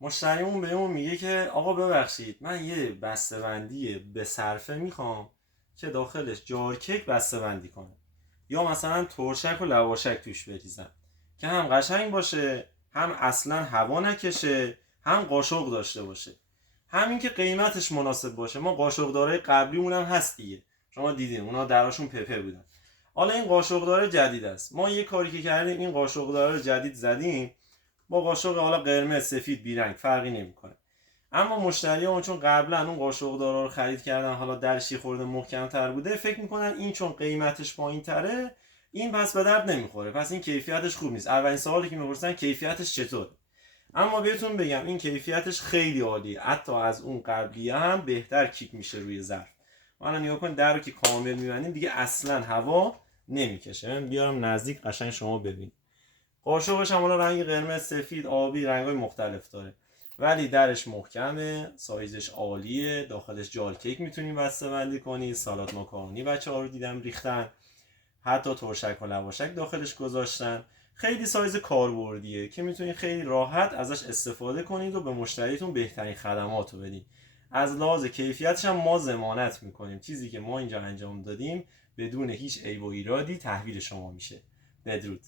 مشتریمون بهمون میگه که آقا ببخشید من یه بسته‌بندی به صرفه میخوام که داخلش جارکک بسته‌بندی کنه، یا مثلا ترشک و لواشک توش بریزم که هم قشنگ باشه، هم اصلا هوا نکشه، هم قاشق داشته باشه، همین که قیمتش مناسب باشه. ما قاشقدارای قبلیمون هم هست دیگه، شما دیدین اونا دراشون پپه بودن. حالا این قاشقدار جدید است، ما یه کاری که کردیم این قاشقدار جدید زدیم با قاشق حالا قرمز سفید بیرنگ فرقی نمیکنه. اما مشتریان چون قبلا اون قاشقدارا رو خرید کردن، حالا درشی خورده محکم‌تر بوده، فکر میکنن این چون قیمتش پایین‌تره این پس به درد نمیخوره، پس این کیفیتش خوب نیست. اولین سوالی که میپرسن کیفیتش چطور؟ اما بهتون بگم این کیفیتش خیلی عالیه، حتی از اون قبلی هم بهتر کیک میشه روی ظرف. حالا نگاه کن در رو که کامل میبندیم دیگه اصلا هوا نمیکشه. من بیارم نزدیک قشنگ شما ببین. قاشقش هم رنگ قرمز، سفید، آبی، رنگ‌های مختلف داره، ولی درش محکمه، سایزش عالیه، داخلش جال کیک میتونی بسته بندی کنی، سالاد ماکارونی بچه‌ها رو دیدم ریختن، حتی ترشک و لواشک داخلش گذاشتن. خیلی سایز کاربردیه که میتونید خیلی راحت ازش استفاده کنید و به مشتریتون بهترین خدمات رو بدید. از لحاظ کیفیتش هم ما ضمانت میکنیم چیزی که ما اینجا انجام دادیم بدون هیچ عیب و ایرادی تحویل شما میشه. بدرود.